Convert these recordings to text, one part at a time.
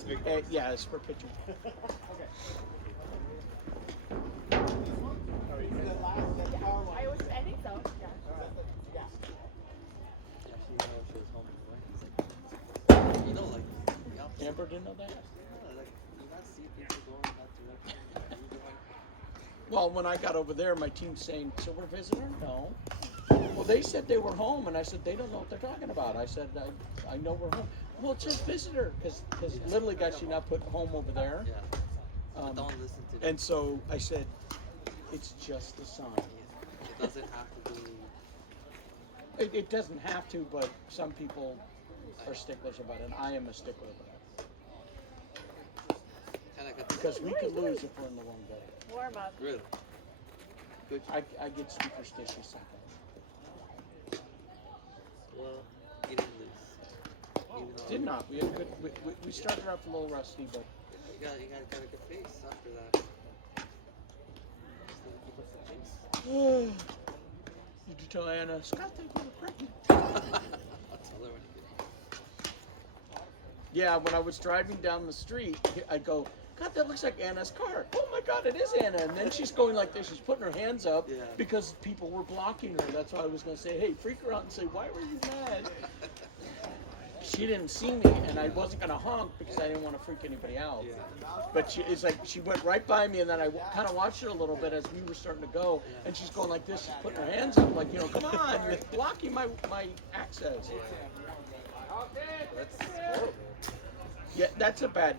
That's big bucks. Yeah, it's for pitching. I think so. Yeah. You know, like, Amber didn't know that? yeah, like, you not see people going in that direction. Well, when I got over there, my team's saying, so we're visiting? No. Well, they said they were home, and I said, they don't know what they're talking about. I said, I know we're home. Well, it says visitor, because Little League got you not put home over there. Yeah. But don't listen to them. And so I said, it's just a sign. It doesn't have to be. It doesn't have to, but some people are sticklers about it, and I am a stickler about it. Kind of Because we could lose if we're in the wrong day. Warm up. Really? Good. I get superstitious sometimes. Well, you didn't lose. Even though Did not. We had good. We started off a little rusty, but you got a good face after that. Just gotta keep up the pace. did you tell Anna Scott that you were pregnant? I'll tell her when you get. Yeah, when I was driving down the street, I go, God, that looks like Anna's car. Oh my God, it is Anna. And then she's going like this. She's putting her hands up Yeah. because people were blocking her. That's why I was going to say, hey, freak her out and say, why were you mad? She didn't see me, and I wasn't going to honk because I didn't want to freak anybody out. Yeah. But it's like she went right by me, and then I kind of watched her a little bit as we were starting to go, and she's going like this. She's putting her hands up like, come on, you're blocking my access. That's horrible. Yeah, that's a bad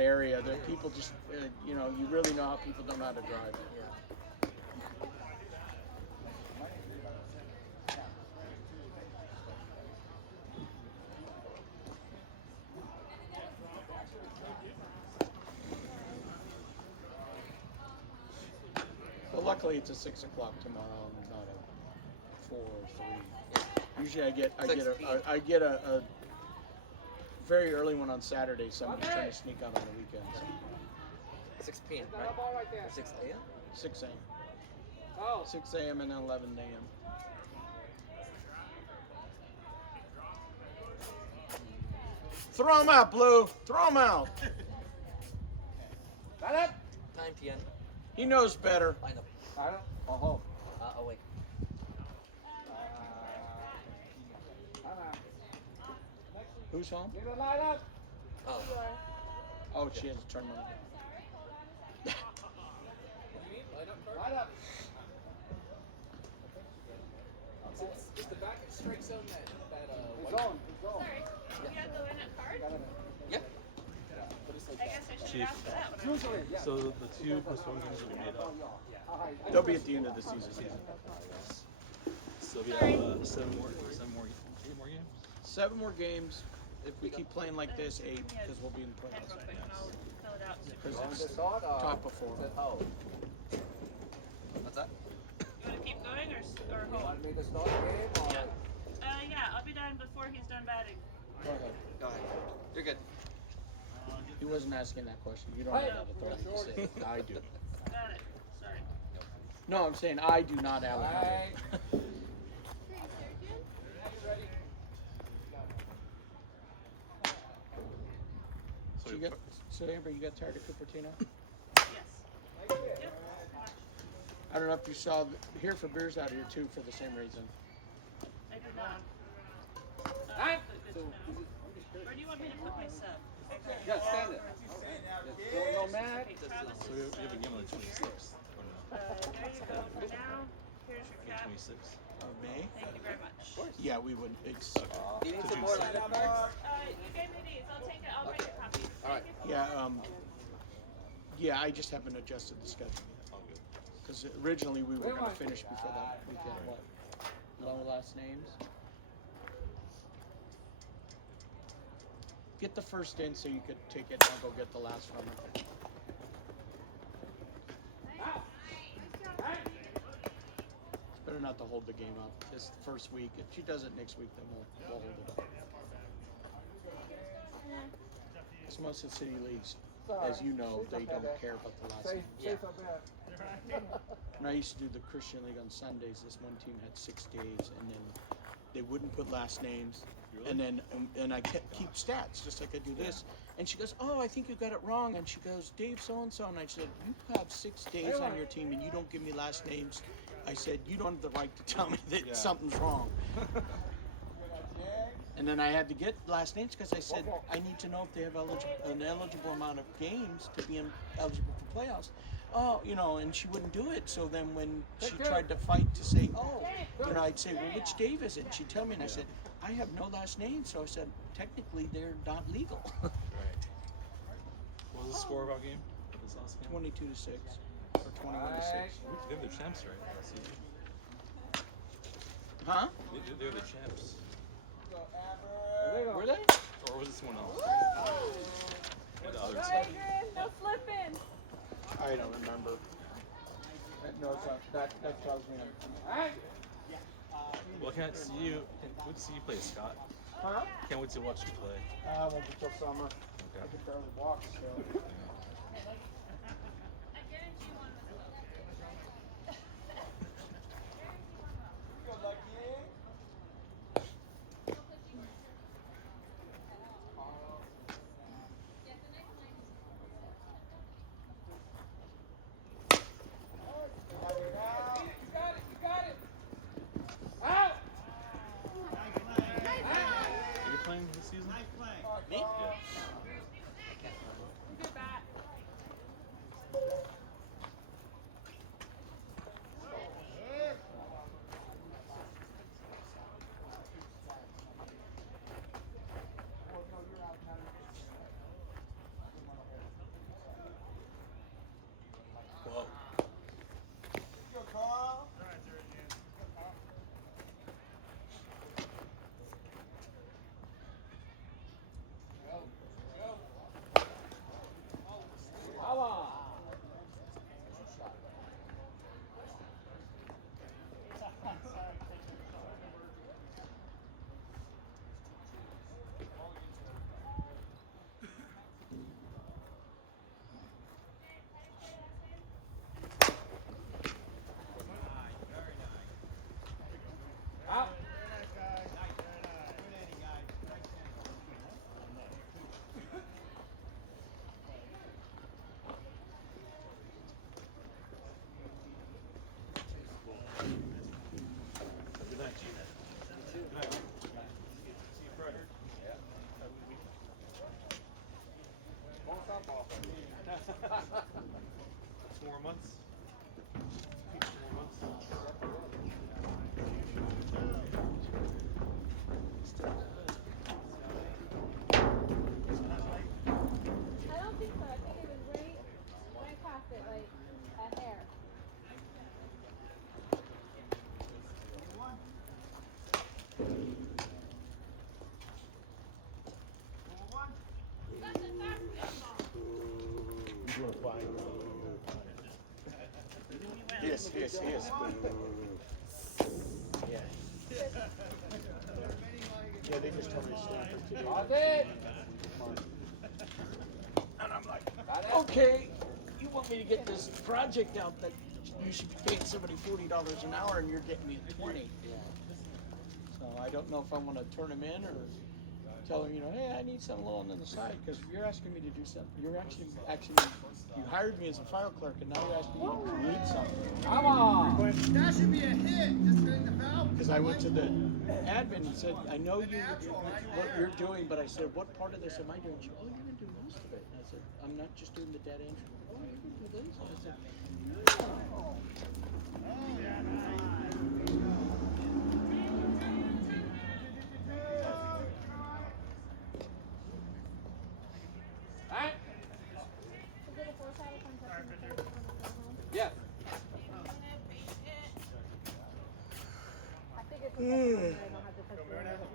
area. That people just, you really know how people don't know how to drive. But luckily, it's a 6 o'clock tomorrow, and not a 4 or 3. Usually, I get a very early one on Saturday. Somebody's trying to sneak out on the weekends. 6 p.m. right? Or 6 a.m. 6 a.m. 6 a.m. and 11 a.m. Throw him out, Blue. Throw him out. 9 p.m. He knows better. I know. Oh, Oh wait. Who's home? Oh. Oh, she has a tournament. Is the back strike zone that Sorry. You got the win at card? Yeah. I guess I should Chief. ask for that when I was So the 2 postponed games will be made up. They'll be at the end of the season. So we have 8 more games. 7 more games. If we keep playing like this, 8, because we'll be in the real playoffs. quick and I'll fill it out. Because it's top of 4. What's that? You want to keep going or hold? Yeah, I'll be done before he's done batting. Go ahead. Go ahead. You're good. He wasn't asking that question. You don't have that authority to say it. I do. Got it. Sorry. No, I'm saying I do not have it. So Amber, you got tired of Cupertino? Yes. Yep. I don't know if you saw here for beers out here too for the same reason. I did not. Good to know. Where do you want me to put my sub? Yeah, stand it. No mat. Okay, Travis So we have a game on the 26th. Or no? there you go for now. Here's your cap. 26th. Of May? Thank you very much. Yeah, we would. It's Do you need To some June more? 2nd. You gave me these. I'll take it. I'll write a copy. All right. yeah. I just haven't adjusted the schedule All good. because originally we were going to finish before that weekend. What? Low last names. Get the first in so you could take it. I'll go get the last from her. It's better not to hold the game up this first week. If she does it next week, then we'll hold it up. Because most of the city leagues, as you know, they don't care about the last name. Yeah. When I used to do the Christian League on Sundays, this one team had 6 days, and then they wouldn't put last names, and then and I keep stats just like I do this, And she goes, oh, I think you got it wrong. And she goes, Dave so-and-so. And I said, you have 6 days on your team and you don't give me last names. I said, you don't have the right to tell me that something's wrong. And then I had to get last names because I said, I need to know if they have an eligible amount of games to be eligible for playoffs. Oh, you know, and she wouldn't do it. So then when she tried to fight to say, oh, you know, I'd say, well, which Dave is it? And she'd tell me, and I said, I have no last name. So I said, technically, they're not legal. Right. What was the score of our game? Of this last game? 22-6 or 21-6. They're the champs, right? Last season. Huh? They're the champs. Were they? Or was it someone else? The other Go, team. Adrian. No slipping. I don't remember. No, it's not. That tells me. Well, I can't see you. Can't wait to see you play, Scott. Huh? Can't wait to watch you play. Won't be till summer. I Okay. can barely walk still. I guarantee you one was Are you playing this season? Me? Yeah. good bat. Whoa. Come on. Good night. Good night. See you Friday. 2 more months. 2 more months. I don't think so. I think it was right past it, like a hair. Yes. Yeah. Yeah, they just told me to stand for today. And I'm like, okay, you want me to get this project out that you should be paying somebody $40 an hour and you're getting me 20. So I don't know if I want to turn them in or tell them, you know, hey, I need something along on the side because you're asking me to do something. You're actually, you hired me as a file clerk and now you're asking me to create something. Come on. That should be a hit. Just hitting the foul. Because I went to the admin and said, I know what you're doing, but I said, what part of this am I doing? She said, oh, you're going to do most of it. And I said, I'm not just doing the data entry. Oh, you're going to do this? And I said, oh. Is it a 4-sided contract? Yes. I figured since I don't have to touch the other one.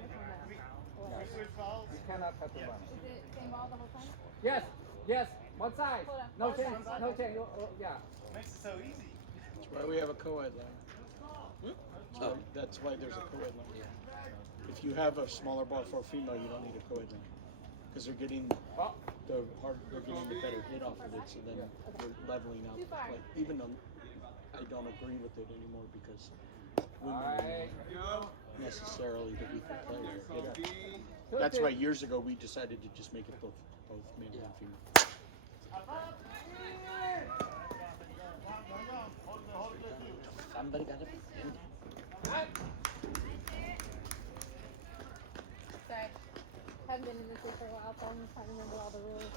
You cannot touch the button. Is it same ball the whole time? Yes. Yes. One side. Hold on. No One change. side. No change. Yeah. Makes it so easy. That's why we have a co-ed line. So that's why there's a co-ed line. If you have a smaller ball for a female, you don't need a co-ed line. Because they're getting Well, they're getting the better hit off of it, so then we're leveling out the play. Even though I don't agree with it anymore because women alright. aren't necessarily the weaker player. Good That's hit. why years ago we decided to just make it both both male and female. Somebody got it. Sorry. Haven't been in this league for a while, so I'm trying to remember all the rules.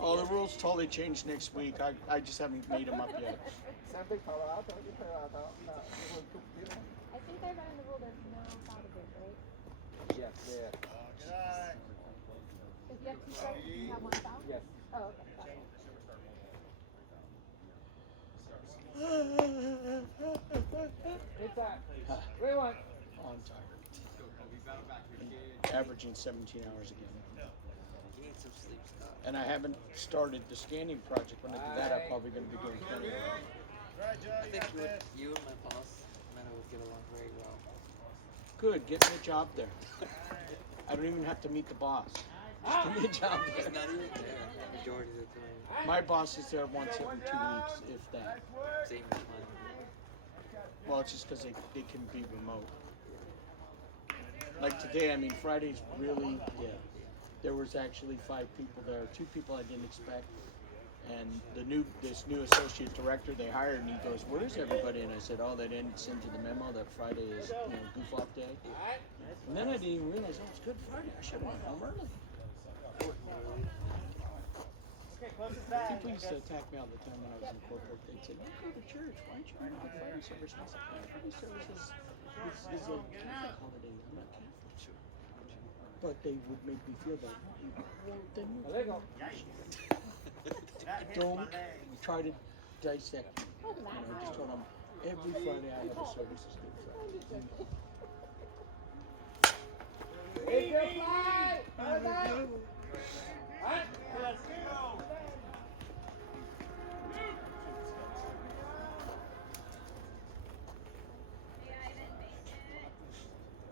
Oh, the rules totally change next week. I just haven't made them up yet. I think I read in the rule there's no foul of it, right? Yes, there. If you have two strikes, you can have one foul? Yes. Oh, okay. Got it. Good time. Where you want? I'm tired. Averaging 17 hours again. You need some sleep, Scott. And I haven't started the scanning project. When I do that, I'm probably going to be doing 20 hours. I think you and my boss, Mena, would get along very well. Good, get me a job there. I don't even have to meet the boss. Just give me a job He's there. not even there majority of the time. My boss is there once every 2 weeks, if that. Same as mine. Well, it's just because they can be remote. Like today, I mean, Friday's really, there was actually 5 people there. 2 people I didn't expect. And this new associate director they hired, and he goes, "Where's everybody?" And I said, "Oh, they didn't send you the memo that Friday is, goof off day." And then I didn't even realize, oh, it's Good Friday. I should have went home early. People used to attack me all the time when I was in corporate. They'd say, "You go to church. Why aren't you on Good Friday service?" I said, "Friday service is a Catholic holiday. I'm not Catholic." But they would make me feel that. Well, then There you go. don't try to dissect me. You know, just told them every Friday I have a service is Good Friday. Hey, good fly! Alright.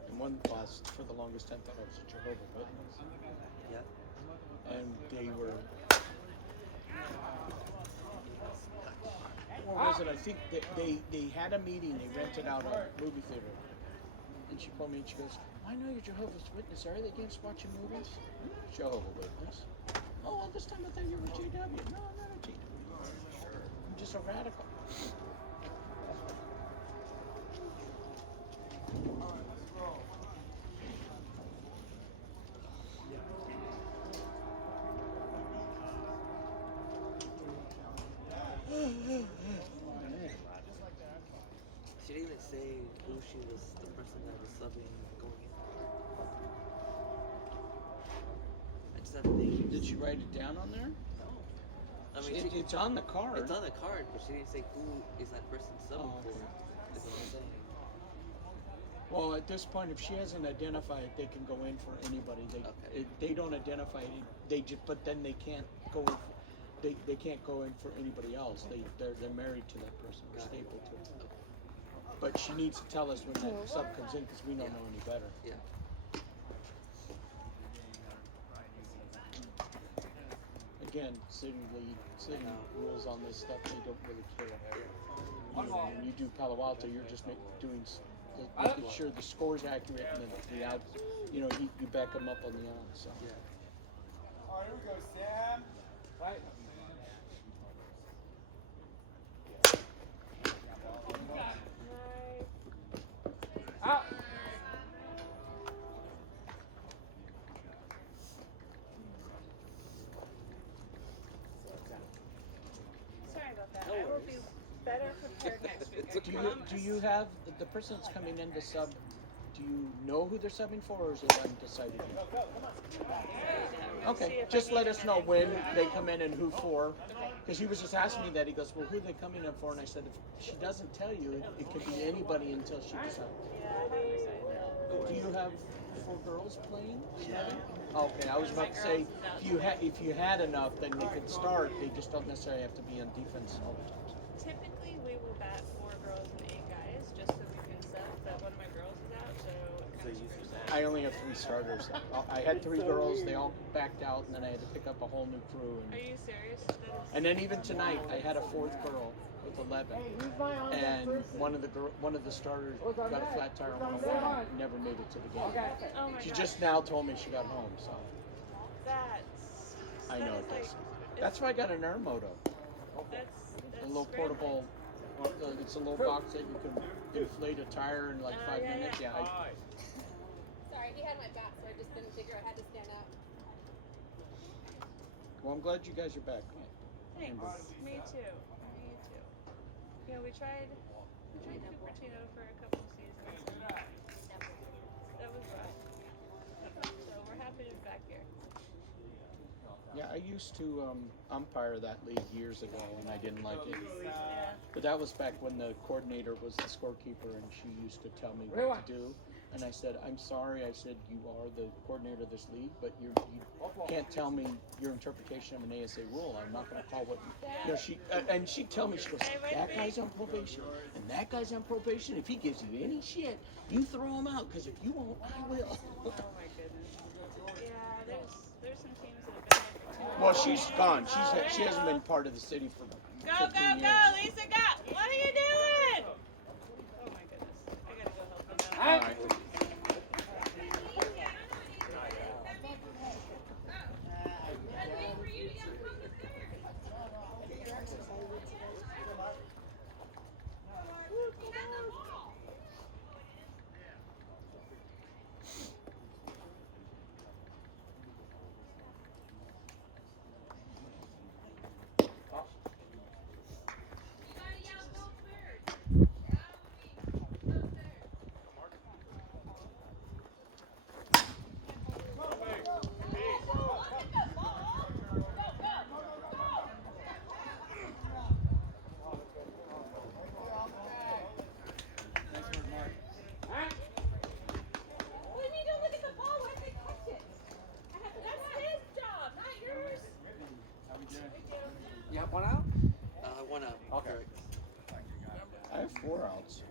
And one boss for the longest time thought I was a Jehovah's Witness. Yeah. And they were. What was it? I think they had a meeting. They rented out a movie theater, and she called me and she goes, "I know you're Jehovah's Witness. Are they against watching movies?" Jehovah's Witness. Oh, well, this time I thought you were JW. No, I'm not a JW. I'm just a radical. She didn't even say who she was, the person that was subbing going in. I just have names. Did she write it down on there? I mean, It's on the card. it's on the card, but she didn't say who is that person subbing Oh. for. Is what I'm saying. Well, at this point, if she hasn't identified, they can go in for anybody. Okay. They don't identify it. They just, but then they can't go in. They can't go in for anybody else. They're married to that person or Got it. stapled to it. But she needs to tell us when that sub comes in because we don't know any better. Yeah. Again, city rules on this stuff. They don't really care. You know, when you do Palo Alto, you're just making sure the score's accurate and then the out. You know, you back them up on the out. So. Yeah. All right, here we go, Sam. Right. Out. Sorry about that. I will be better prepared next week. I promise. Do you have the person that's coming in to sub? Do you know who they're subbing for, or is it undecided yet? Okay, just let us know when they come in and who for. Because he was just asking me that. He goes, "Well, who are they coming in for?" And I said, "If she doesn't tell you, it could be anybody until she decides." Yeah, I haven't decided. Do you have 4 girls playing? Okay, I was about to say if you had enough, then they could start. They just don't necessarily have to be on defense all the time. Typically, we will bat 4 girls and 8 guys just so we can set. But one of my girls is out, so it kind of screws that. I only have 3 starters. I had 3 girls. They all backed out, and then I had to pick up a whole new crew. Are you serious? That is... And then even tonight, I had a 4th girl with 11, and one of the starters got a flat tire on 101 and never made it to the game. Oh my She gosh. just now told me she got home. So bats. I That know is it like, does. That's why I got an air moto. That's A little scrambling. portable. It's a little box that you can inflate a tire in like 5 yeah, minutes. yeah. Yeah. Sorry, he had my back, so I just didn't figure I had to stand up. Well, I'm glad you guys are back. Thanks. Me too. Me too. You know, we tried Cupertino for a couple seasons. That was rough. So we're happy to be back here. Yeah, I used to umpire that league years ago, and I didn't like it. Yeah. But that was back when the coordinator was the scorekeeper, and she used to tell me what to do. And I said, "I'm sorry." I said, "You are the coordinator of this league, but you can't tell me your interpretation of an ASA rule. I'm not going to call what you know." And she'd tell me, she goes, "That guy's on probation, and that guy's on probation. If he gives you any shit, you throw him out. Because if you won't, I will." Oh my goodness. Yeah, there's some teams that have been here for 2 years. Well, she's gone. She hasn't been part of the city for 15 years. Lisa, go! What are you doing? Oh my goodness. I gotta go help them out. All right. You have one out? One out. Okay. Correct. I have 4 outs.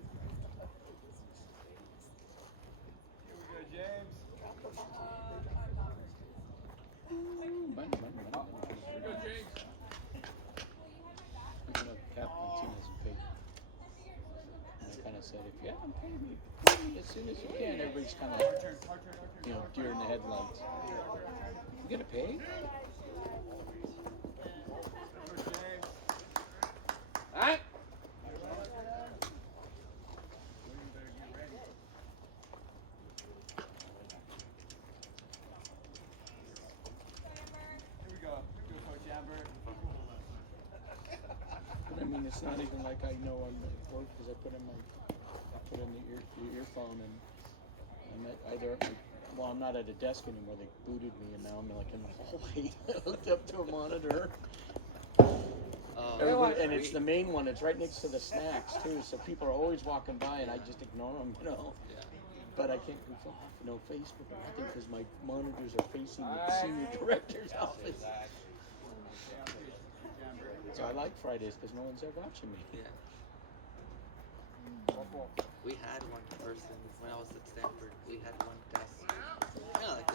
I'm gonna cap my team hasn't paid. And I kind of said, if you haven't paid me, pay me as soon as you can. Everybody's kind of like, deer in the headlights. You gonna pay? Alright. But I mean, it's not even like I know I'm at work because I put in the earphone and I'm at either well, I'm not at a desk anymore. They booted me and now I'm like in the hallway hooked up to a monitor. And it's the main one. It's right next to the snacks too. So people are always walking by and I just ignore them, Yeah. But I can't goof off, no Facebook or nothing because my monitors are facing the senior director's office. So I like Fridays because no one's there watching me. Yeah. We had one person when I was at Stanford. We had one desk, like a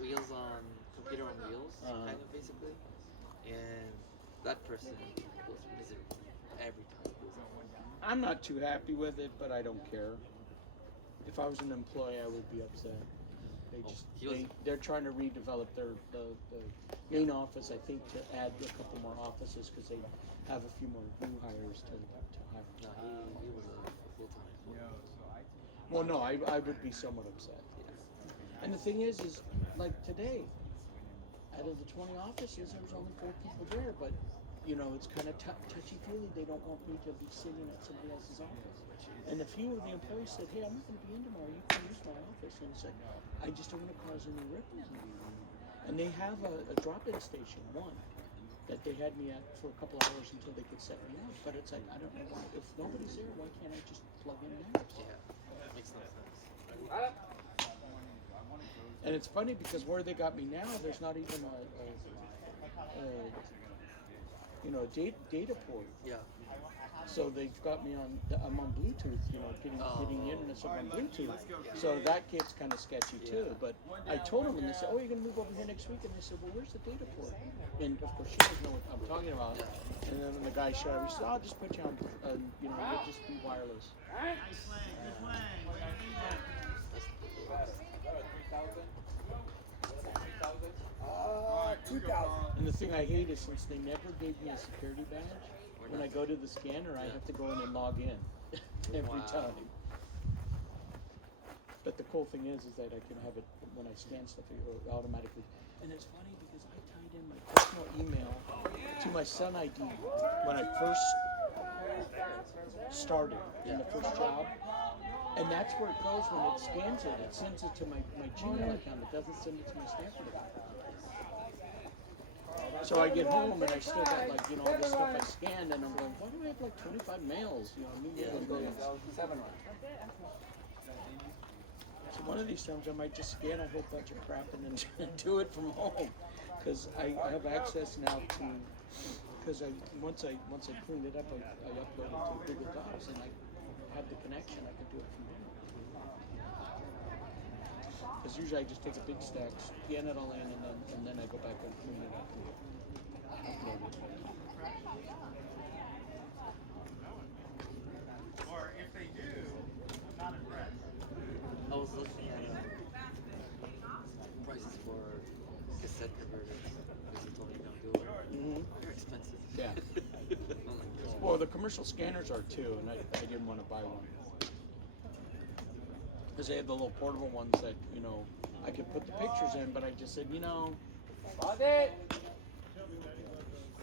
wheels on computer on wheels, kind of basically. And that person was miserable every time. I'm not too happy with it, but I don't care. If I was an employee, I would be upset. They're trying to redevelop the main office, I think, to add a couple more offices because they have a few more new hires to hire. No, he was a full-time employee. Well, no, I would be somewhat upset. And the thing is like today, out of the 20 offices, there was only 4 people there, but it's kind of touchy-feely. They don't want me to be sitting at somebody else's office. And a few of the employees said, "Hey, I'm not going to be in tomorrow. You can use my office." And I said, "I just don't want to cause any ripples in you." And they have a drop-in station, one, that they had me at for a couple hours until they could set me up. But it's like, I don't know why. If nobody's there, why can't I just plug in there? Yeah, makes no sense. And it's funny because where they got me now, there's not even a data port. Yeah. So they've got me on. I'm on Bluetooth. Getting the internet stuff on Bluetooth. So that gets kind of sketchy too. But I told them, and they said, "Oh, you're gonna move over here next week." And they said, "Well, where's the data port?" And of course, she doesn't know what I'm talking about. And then when the guy showed up, he said, "I'll just put you on. It'll just be wireless." That's And the thing I hate is since they never gave me a security badge, when I go to the scanner, I have to go in and log in every time. But the cool thing is that I can have it when I scan stuff, it will automatically. And it's funny because I tied in my personal email to my Sun ID when I first started in the first job. And that's where it goes when it scans it. It sends it to my Gmail account. It doesn't send it to my Stanford account. So I get home and I still got like, you know, all this stuff I scanned and I'm going, why do I have like 25 mails? You know, new mails. So one of these times I might just scan a whole bunch of crap and then do it from home. Because I have access now to, because once I clean it up, I upload it to Google Docs and I have the connection, I can do it from home. Because usually I just take a big stack, scan it all in, and then I go back and clean it up and upload it. Or if they do, I'm not impressed. I was looking at prices for cassette converters because you told me don't do it. They're expensive. Yeah. I'm like, Well, the commercial scanners are too, and I didn't want to buy one. Because they have the little portable ones that, you know, I could put the pictures in, but I just said, you know,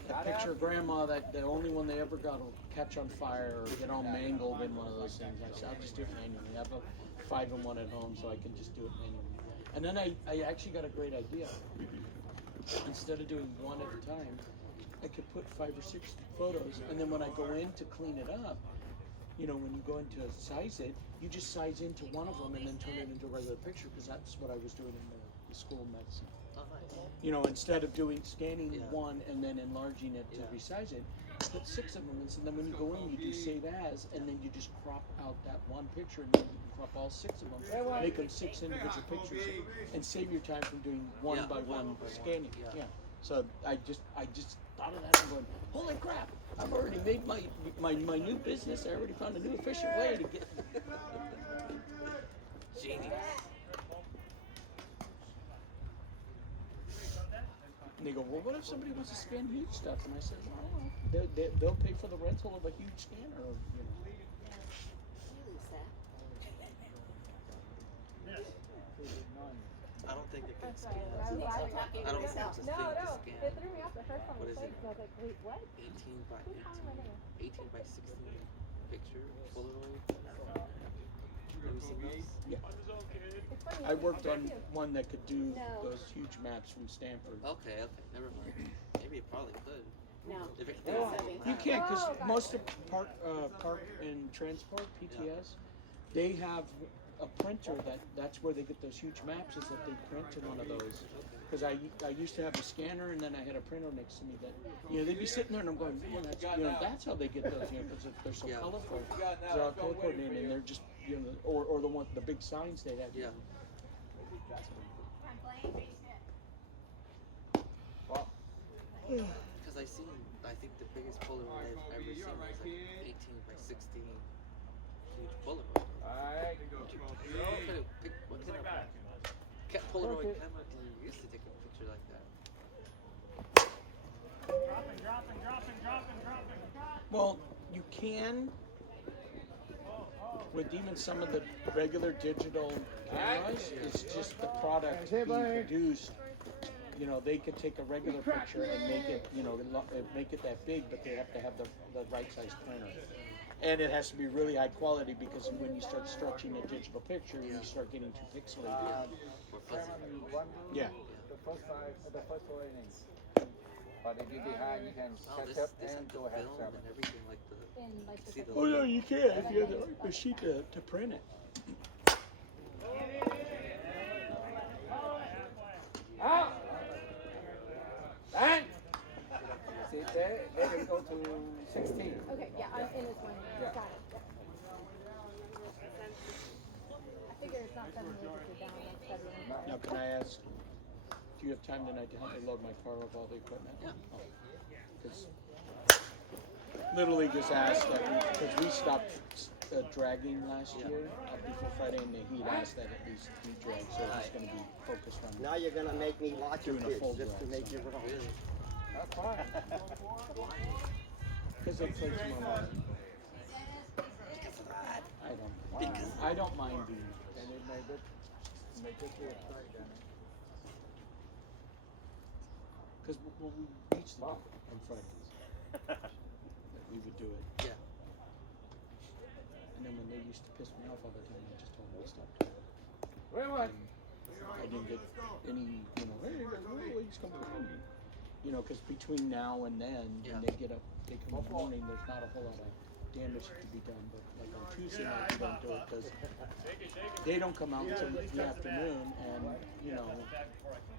that picture of grandma, that the only one they ever got will catch on fire or get all mangled in one of those things. I said, I'll just do it manually. I have a 5-in-1 at home, so I can just do it manually. And then I actually got a great idea. Instead of doing one at a time, I could put 5 or 6 photos, and then when I go in to clean it up, you know, when you go in to size it, you just size into one of them and then turn it into a regular picture, because that's what I was doing in the school of medicine. oh, nice. You know, instead of scanning one and then enlarging it to resize it, put 6 of them, and so then when you go in, you do save as, and then you just crop out that one picture, and then you can crop all 6 of them, make them 6 individual pictures, and save your time from doing one by one scanning. Yeah. So I just thought of that and going, holy crap! I've already made my new business. I already found a new efficient way to get. Genius. And they go, well, what if somebody wants to scan huge stuff? And I said, well, they'll pay for the rental of a huge scanner. Or, you know. I don't think it can scan. I was laughing. I don't think it's a No, thing to no. scan. It threw me off the first time What we is played, it? so I was like, wait, what? 18 by Who's calling my name? 18 by 16 picture Polaroid. Have you seen those? Yeah. It's funny. I worked on too. one that could do No. those huge maps from Stanford. Okay, never mind. Maybe it probably could. No. If it can No. do a You map. can't, because Oh, gotcha. most of Park and Transport, PTS, they have a printer that's where they get those huge maps, is that they print in one of those. Because I used to have a scanner, and then I had a printer next to me that, you know, they'd be sitting there and I'm going, man, that's how they get those, you know, because they're so colorful. They're all color coordinated, and they're just, you know, or the big signs they have. Yeah. Because I think the biggest Polaroid I've ever seen was like 18 by 16 huge Polaroid. Alright. What kind of Polaroid camera do you use to take a picture like that? Well, you can, with even some of the regular digital cameras, it's just the product being produced. You know, they could take a regular picture and make it, you know, make it that big, but they have to have the right size printer. And it has to be really high quality, because when you start stretching a digital picture, you start getting too pixelated. Or fuzzy? Yeah. The first 4 innings. But if you're behind, you can Oh, catch this up has and the go ahead film seven. and everything, like the. In, like, the See the Oh yeah, you can if you have the right machine to print it. Out! Bang! See, there we go to 16. Okay, yeah, I'm in this one. Yeah. Got it. Yeah. I figure it's not 7 minutes if you're down like 7 minutes. Now, can I ask, do you have time tonight to help me load my car with all the equipment? Yeah. Because Little League just asked that because we stopped dragging last year before Friday, and he'd asked that at least we drag, so it's going to be focused on. Now you're gonna make me watch your Doing a pitch full just to drive, make so. you wrong. Really? That's fine. Because they play tomorrow morning. I don't mind being. And it may get you a strike down there. Because when we used to do it on Fridays, we would do it. Yeah. And then when they used to piss me off all the time, I just told them to stop doing it. Wait, what? I didn't get any, hey, please come home. Because between now and then, when they get up, they come in the morning, there's not a whole lot of damage to be done. But like on Tuesday night, we don't do it because they don't come out until the afternoon, and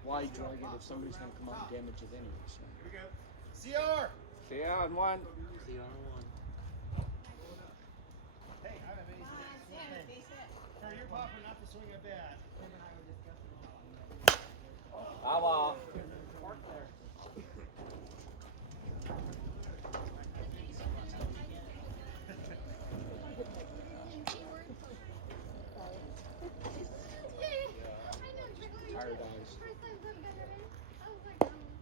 why drag it if somebody's going to come out and damage it anyway? So. CR! See ya on one. See you on one. Hey, I'm amazing. Sir, you're popping not to swing a bat. Bravo. Tired eyes.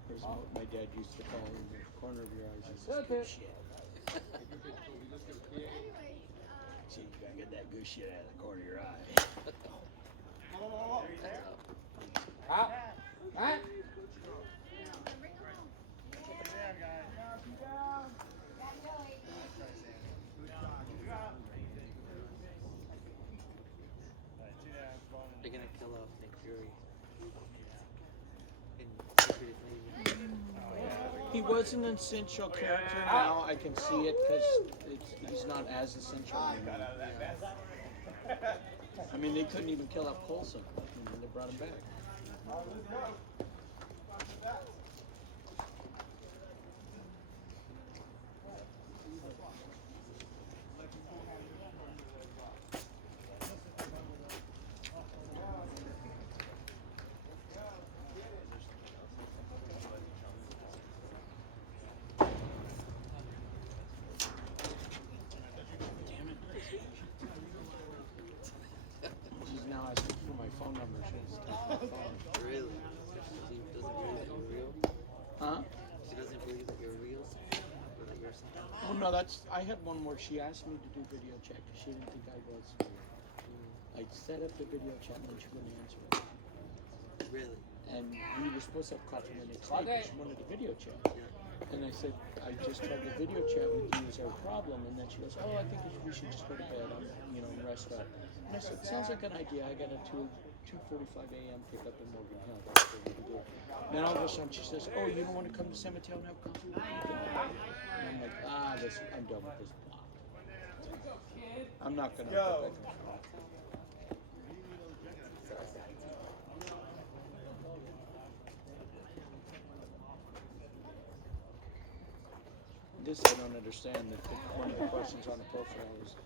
Here's what my dad used to call in the corner of your eyes. He says, "Good shit." See, you gotta get that good shit out of the corner of your eye. Up. Huh? They're gonna kill off Nick Fury. In Secret Invasion. He was an essential character. Now I can see it because he's not as essential anymore. I mean, they couldn't even kill up Coulson. They brought him back. She's now asking for my phone number. She has to take my phone. Really? She doesn't believe that you're real? Huh? She doesn't believe that you're real? Or that you're something? Oh no, I had one where she asked me to do video chat because she didn't think I was. I set up the video chat and then she wouldn't answer it. Really? And we were supposed to have coffee the next day, but she wanted a video chat. And I said, I just tried to video chat with you, is there a problem? And then she goes, oh, I think we should just go to bed and rest up. And I said, sounds like an idea. I got a 2:45 a.m. pickup in Morgan Hill. That's what we can do. Then all of a sudden she says, oh, you don't want to come to San Mateo and have coffee? And I'm like, I'm done with this block. I'm not going to put that control. This I don't understand. One of the questions on the profile is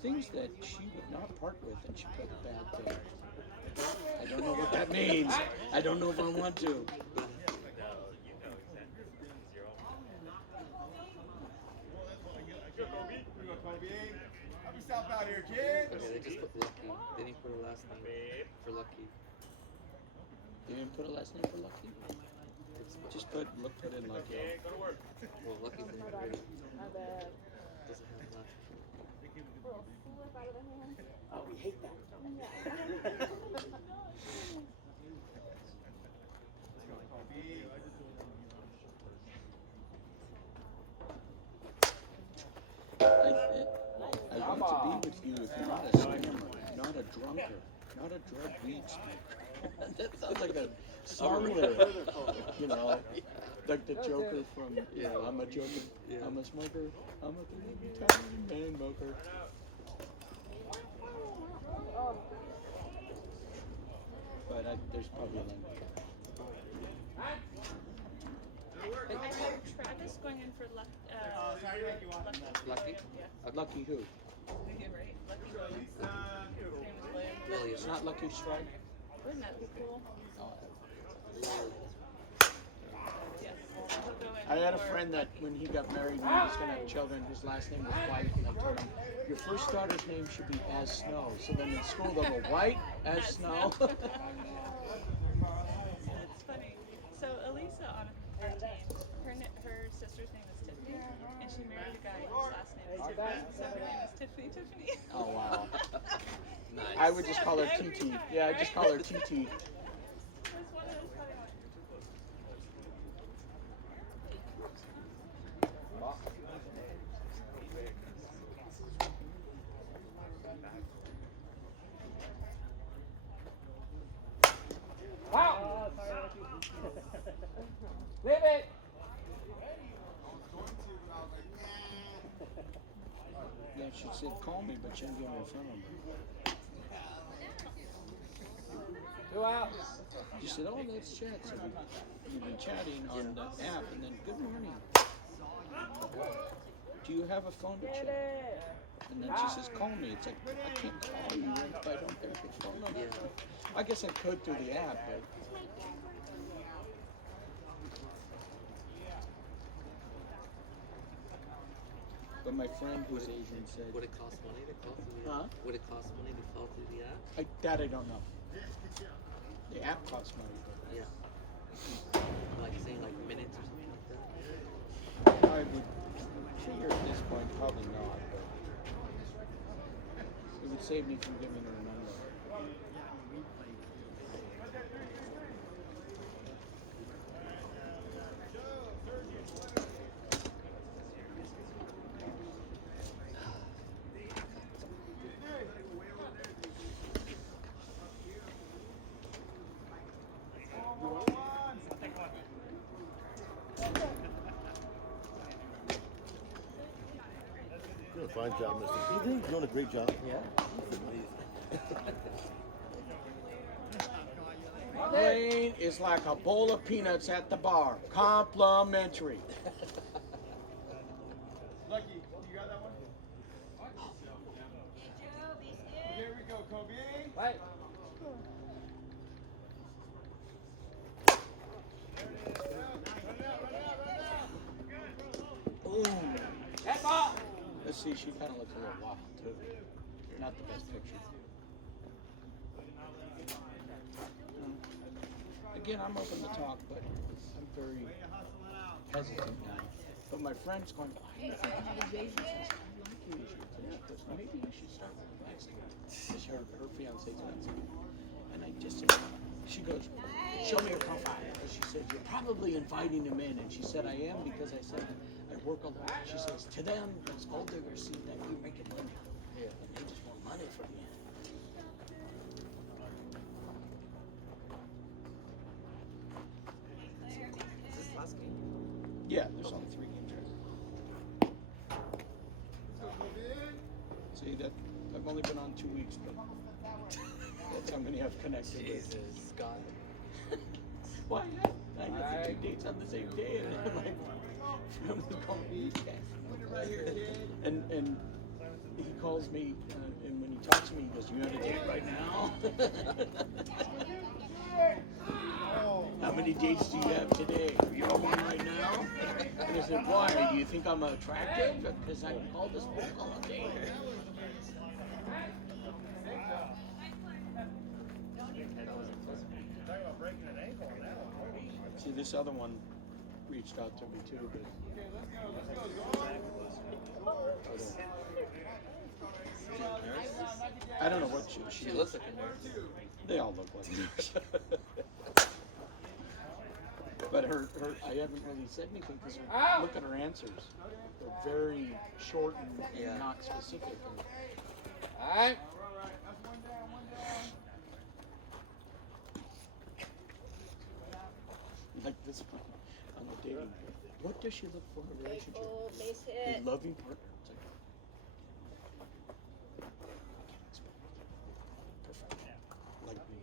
things that she would not part with, and she put bad things. I don't know what that means. I don't know if I want to. Help yourself out here, kid. Okay, they just put Lucky. They didn't put a last name for Lucky. You didn't put a last name for Lucky? Just put in Lucky. Well, Lucky's in the grade. My bad. Doesn't have last name. Little slip out of the hand. Oh, we hate that. I want to be with you if you're not a scammer, not a drunkard, not a drug weed smoker. That sounds like a song lyric. Like the Joker from, I'm a Joker, I'm a smoker, I'm a tiny man smoker. But there's probably a language. I have Travis going in for Lucky. Lucky? Yeah. Lucky who? Okay, right. Lucky Williams. His name is William. William. It's not Lucky Strike? Wouldn't that be cool? Yes. He'll go in I had a for friend that Lucky. when he got married and he was going to have children, his last name was White, and I told him, your first daughter's name should be As Snow. So then in school they'll go, White as As Snow. It's funny. So Elisa, our team. Her sister's name is Tiffany, and she married a guy whose last name is Tiffany, so her name is Tiffany. Oh wow. Nice. I would just call her Every TT. time, Yeah, I right? just call her TT. That's one of those funny ones. Wow! Leave it! Yeah, she said call me, but she didn't give me her phone number. 2 out. She said, oh, let's chat. So we've been chatting on the app, and then, good morning. Do you have a phone to chat? And then she says, call me. It's like, I can't call you if I don't have your phone number. Yeah. I guess I could through the app, but. But my friend who's Asian said, Would it cost money to call through the Huh? Would it cost money to call through the app? I don't know. The app costs money, but Yeah. Like saying like minutes or something like that? I would figure at this point probably not, but it would save me from giving her a number. You're doing a fine job, Mr. You're doing a great job. Yeah. Plain is like a bowl of peanuts at the bar. Complimentary. Lucky, you got that one? Here we go, Kobe. Right. Ooh. Head ball. Let's see, she kind of looks a little wild too. Not the best picture. Again, I'm open to talk, but I'm very hesitant now. But my friend's going, why do you think all these Asians? I said, I like you Asians. And she goes, maybe you should start with Mexican. Because her fiance's Mexican. And I just said, she goes, show me your profile. And she said, you're probably inviting him in. And she said, I am, because I said, I work a lot. She says, to them, those gold diggers see that you're making money. And they just want money from you. Is this last game? Yeah, there's only 3 games right. See, that I've only been on 2 weeks, but that's how many I've connected with. Jesus, God. Why? I got the 2 dates on the same day, and then my friend was calling me. Right here, kid. And he calls me, and when he talks to me, he goes, "You have a date right now?" How many dates do you have today? You have one right now? And I said, why? Do you think I'm attractive? Because I can call this book all day. See, this other one reached out to me too, but I don't know what she She looks like a nurse. They all look like nurse. But her, I haven't really said anything because look at her answers. They're very short and Yeah. not specific. All right. Like this one on the dating. What does she look for in a relationship? Base A hit. loving partner. It's like, perfect. Like me.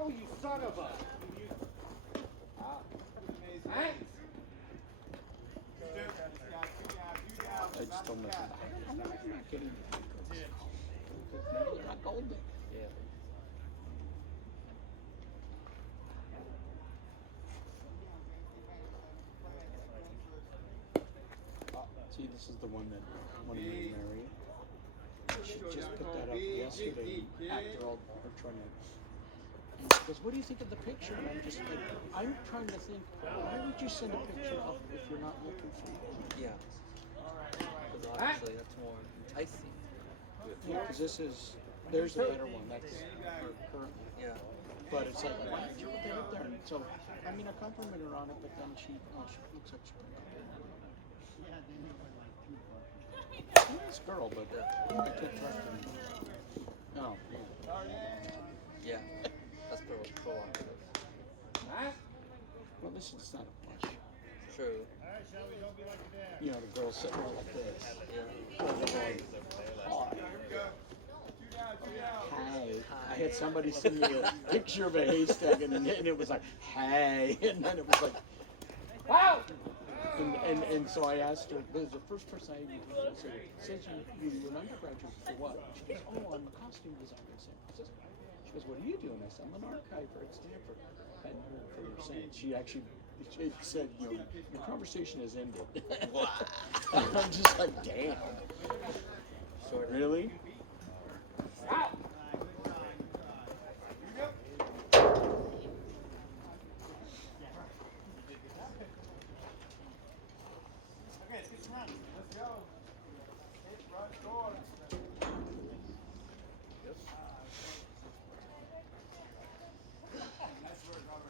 Oh, you son of a. I just don't know. I'm not getting it. Maybe they're not gold digging. Yeah. See, this is the one that wanted me to marry. She just put that up yesterday after all her trying to. And goes, what do you think of the picture? And I'm just like, I'm trying to think, why would you send a picture up if you're not looking for it? Yeah. Because obviously that's more enticing. Yeah, because there's the better one. That's her currently. Yeah. But it's like, why did you put that up there? And so, I mean, I complimented her on it, but then she looks like she put it up there. Nice girl, but I can't trust her. No. Yeah. That's proactive. Well, this is not a push. True. Alright, Shelby, don't be like your dad. You know, the girls sitting there like this. Yeah. Or they're going, hi. I had somebody send me a picture of a haystack, and it was like, hey, and then it was like, wow. And so I asked her, this is the first person I even told her, I said, says you were an undergraduate for what? She goes, oh, I'm a costume designer in San Francisco. She goes, what are you doing? I said, I'm an archiver at Stanford. And for her saying, she actually said, you know, your conversation has ended. Wow. I'm just like, damn. Sort of. Really? Wow. Okay, let's get some running. Let's go. Run, score.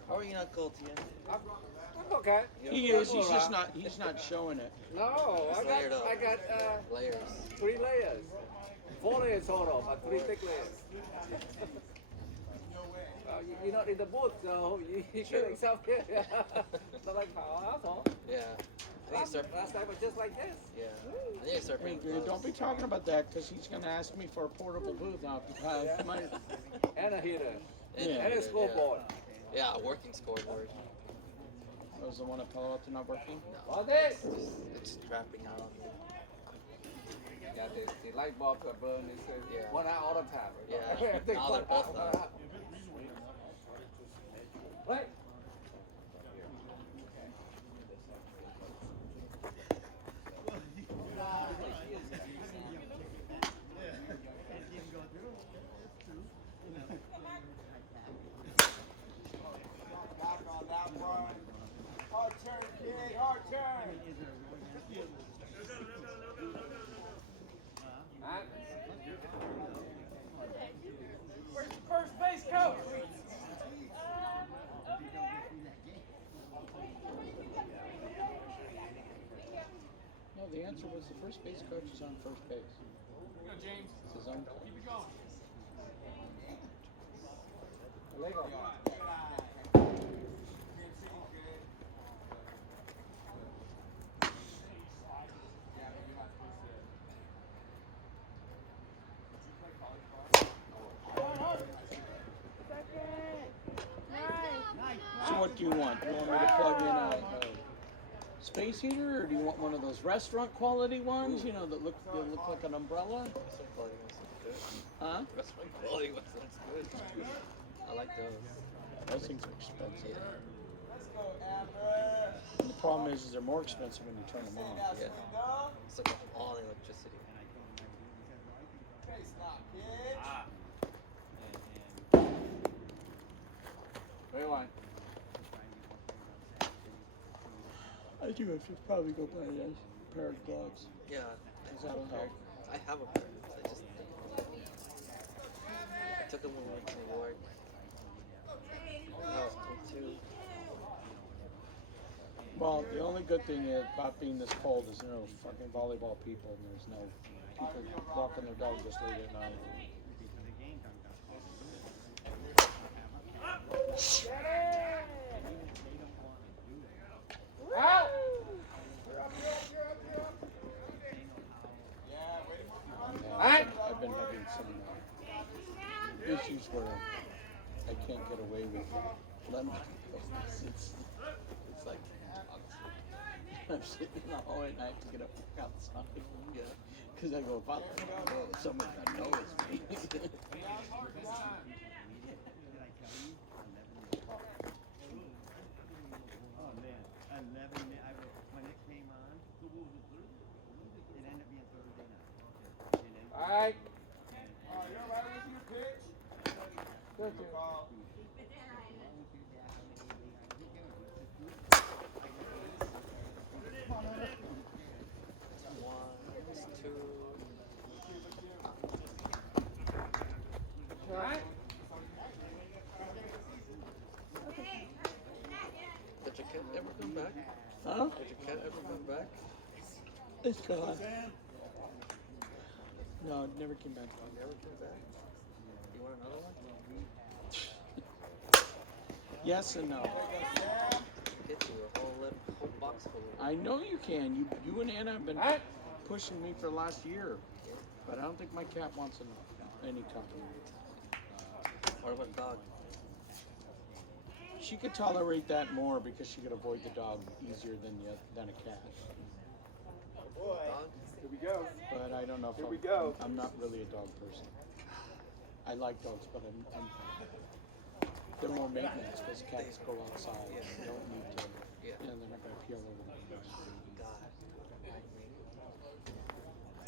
How are you not cold, Ian? I'm okay. He is. He's just not. He's not showing it. No, It's layered up. I got Layers. 3 layers. 4 layers total, but 3 thick layers. You're not in the booth, so you True. can accept it. Not like our asshole. Yeah. I think it's Last time was just like this. Yeah. I think I start Hey, bringing don't be talking about that because he's going to ask me for a portable booth now. And a heater. Yeah. And a scoreboard. Yeah, a working scoreboard. Was the one at Palo Alto not working? No. All this. It's trapping out on me. Yeah, the light bulbs are burning. Yeah. 1 hour all the time. Yeah. They Now they're both out. Right. Hard turn, kid, hard turn. First base coach. No, the answer was the first base coach is on first base. Go, James. It's his own Keep it going. Lego. So what do you want? Do you want me to plug in a space heater, or do you want one of those restaurant quality ones? You know that look like an umbrella. Restaurant quality one sounds good. Huh? Restaurant quality one sounds good. I like those. Those things are expensive. Yeah. And the problem is they're more expensive when you turn them on. Yeah. It's like all electricity. Rewind. I do have to probably go buy a pair of gloves. Yeah. Because that'll help. I have a pair. I just I took them when we went to New York. I was 22. Well, the only good thing is about being this cold is no fucking volleyball people, and there's no people walking their dog this late at night. Out! I've been having some issues where I can't get away with lemon. It's like I'm sitting in the hallway and I have to get up and walk outside. Yeah, because I go, if I know someone that knows me. Oh man, 11. When it came on, it ended up being Thursday night. All right. Oh, you're right with your pitch. Good. back? Huh? Did your cat ever come back? It's gone. No, it never came back. Never came back? You want another one? Yes and no. Get you a whole box full of I know you can. You and Anna have been pushing me for the last year. But I don't think my cat wants any company. What about dog? She could tolerate that more because she could avoid the dog easier than a cat. Dog? Here we go. But I don't know if Here we go. I'm not really a dog person. I like dogs, but I'm they're more maintenance because cats go outside. They don't need to. Yeah. And they're not going to pee all over the place. God.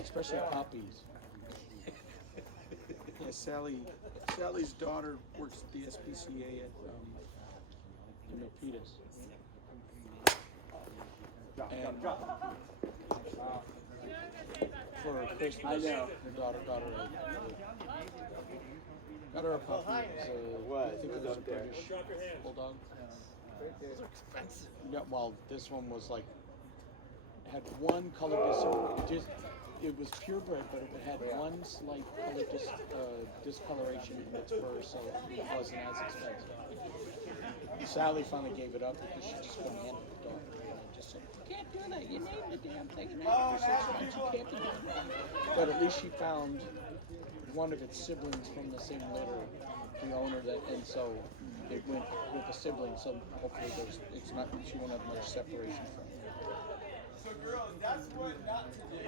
Especially puppies. Yeah, Sally's daughter works at the SPCA at in Milpitas. And for Christmas, her daughter got her a puppy. I think it was a British bulldog. Those are expensive. Yeah, well, this one was like had one color it was purebred, but it had one slight color discoloration in its fur, so it wasn't as expensive. Sally finally gave it up because she just couldn't handle the dog. And I just said, "You can't do that. You named the damn thing and after 6 months, you can't be doing that." But at least she found one of its siblings from the same litter, the owner and so it went with the sibling. So hopefully she won't have much separation from it. So girls, that's what not to do.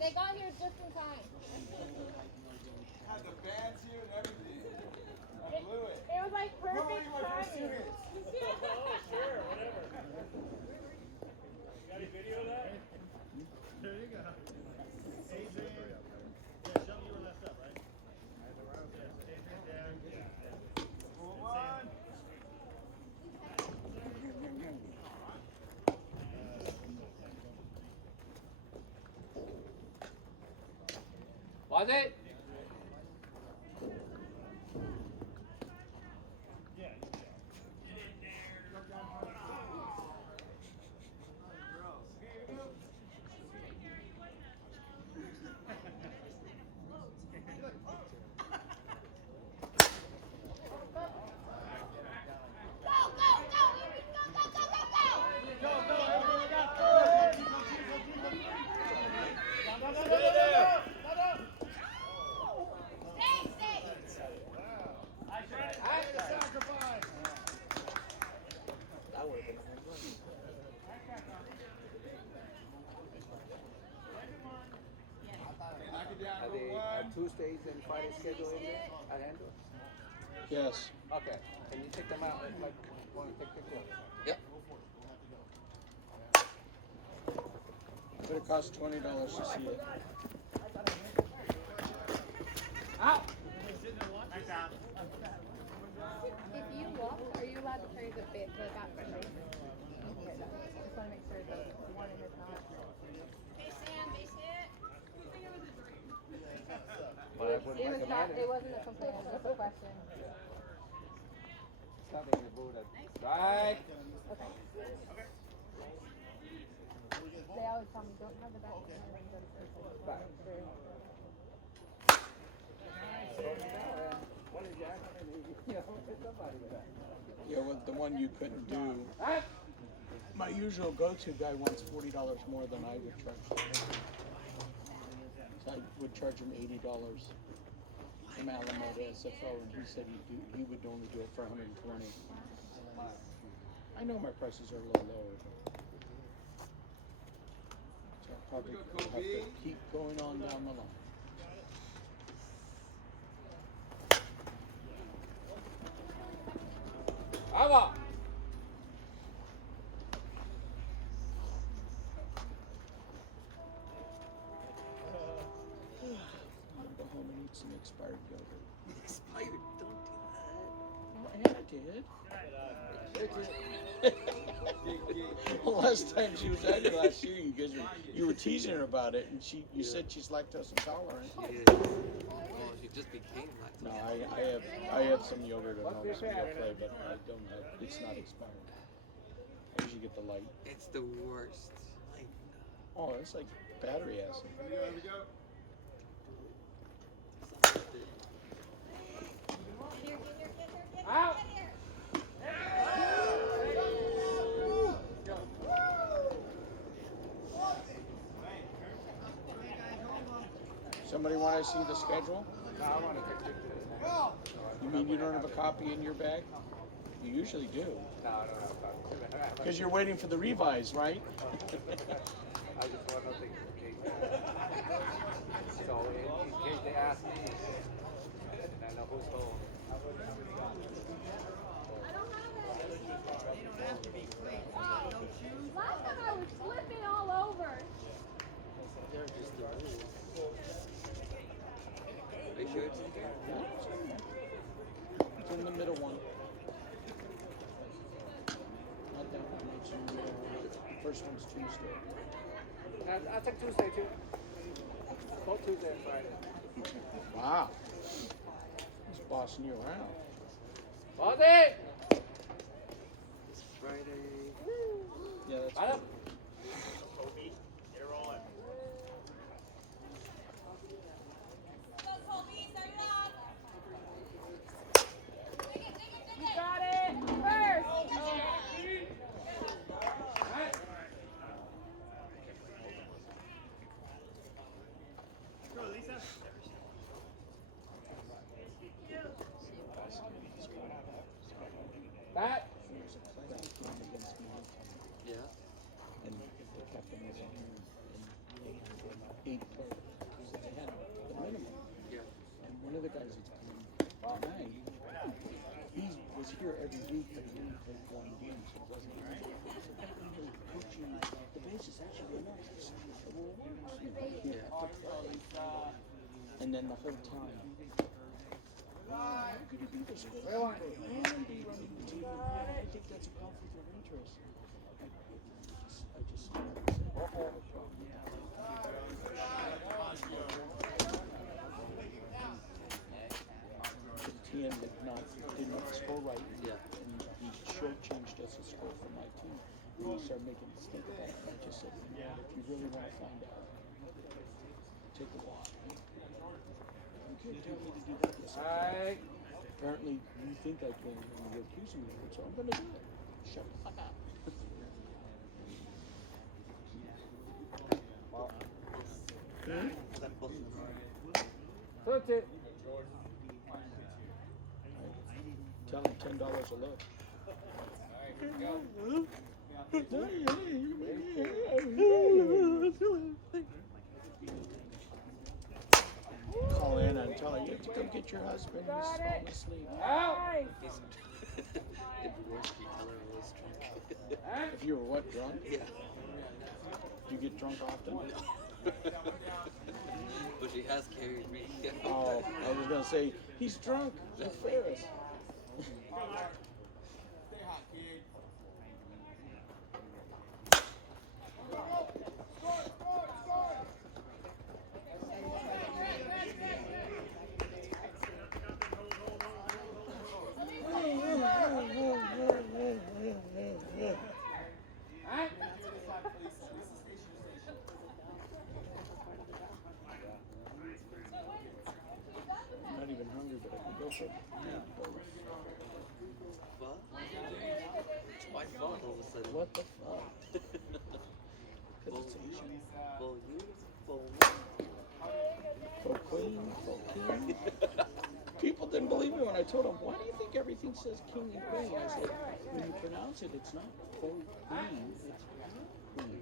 They got here just in time. Had the bands here and everything. I blew it. It was like Nobody perfect was timing. serious. Was it? That would have been a home run. Knock it down Are for the one. Tuesdays and Fridays scheduled in there at Andrew? Yes. Okay. Can you take them out? Like, want to take pictures? Yep. But it costs $20 to see it. If you walk, are you allowed to carry the back for me? Okay, just want to make sure the one in is not. Hey Sam, base hit. But I wouldn't It was not. recommend it. It wasn't a complaint. It was just a question. Something you vote at. Right. Okay. They always tell me don't have the back of the hand and go to first. I just want to make sure. What is that? You know, it's somebody with that. Yeah, well, the one you couldn't do. My usual go-to guy wants $40 more than I would charge. So I would charge him $80 from Alamo to SFO, and he said he would only do it for $120. I know my prices are a little lower, but so I'll probably have to keep going on down the line. Ava! Go home and eat some expired yogurt. Expired. Don't do Well, Anna did. The last time she was at you last year, you were teasing her about it, and you said she's lactose intolerant. that. Yeah. Oh, she just became No, lactose. I have some yogurt at home, some Yoplait, but I don't have. It's not expired. I usually get the light. It's the worst. Like, Oh, it's like battery acid. Out. Somebody want to see the schedule? No, I want to take pictures. You mean you don't have a copy in your bag? You usually do. No, I don't have time. Because you're waiting for the revise, right? I just want nothing in case. So in case they ask me, I know who's home. Last time I was flipping all over. they're just the rules. Are you sure it's in here? It's in the middle one. Not that one. It's in the middle one. The first one's Tuesday. I'll take Tuesday too. Both Tuesday and Friday. Wow. He's bossing you around. Bozzy! It's Friday. Yeah, that's Right good. up. You got it. First. Bat. There's a playoff game against me. Yeah. And the captain was in here, and they had 8 players. So they had the minimum. Yeah. And one of the guys that's coming tonight, he was here every week, but he only played 1 game, so it wasn't even really coaching the bases. Actually, enough to see the rule. You have to play. And then the whole time, how could you be this good? And be running the team. I think that's a conflict of interest. I just TN did not score right. Yeah. And he shortchanged us a score for my team. And he started making us think about it. And I just said, you know, if you really want to find out, take a walk. You can't tell me to do that. Yes, I can. Alright. Apparently, you think I can, and you're accusing me of it, so I'm going to do it. Shut the fuck up. That both. Flip it. Tell him $10 a load. Call in and tell her you have to come get your husband. He's falling asleep. Out. He's divorced reteller was drunk. If you were what, drunk? Yeah. Do you get drunk often? But she has carried me. Oh, I was gonna say he's drunk. He's Ferris. I'm not even hungry, but I can go for it. What? It's my fault all of a sudden. What the fuck? Full, Because it's Asian. full you, full For queen, for king. People didn't believe me when I told them, why do you think everything says king and queen? I said, when you pronounce it, it's not full queen, it's queen.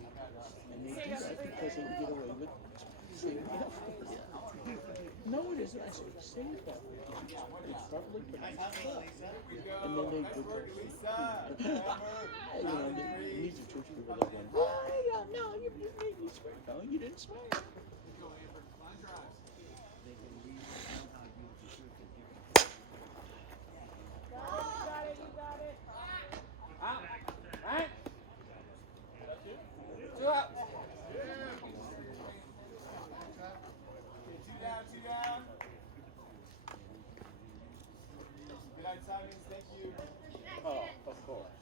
And they do that because they can get away with saying the F word. No, it isn't. I said, say it that way. It's probably pronounced fuck. And then they would go, you know, these are church people that went, oh, no, you made me swear. No, you didn't swear. Out. Right. 2 out. Oh, of course.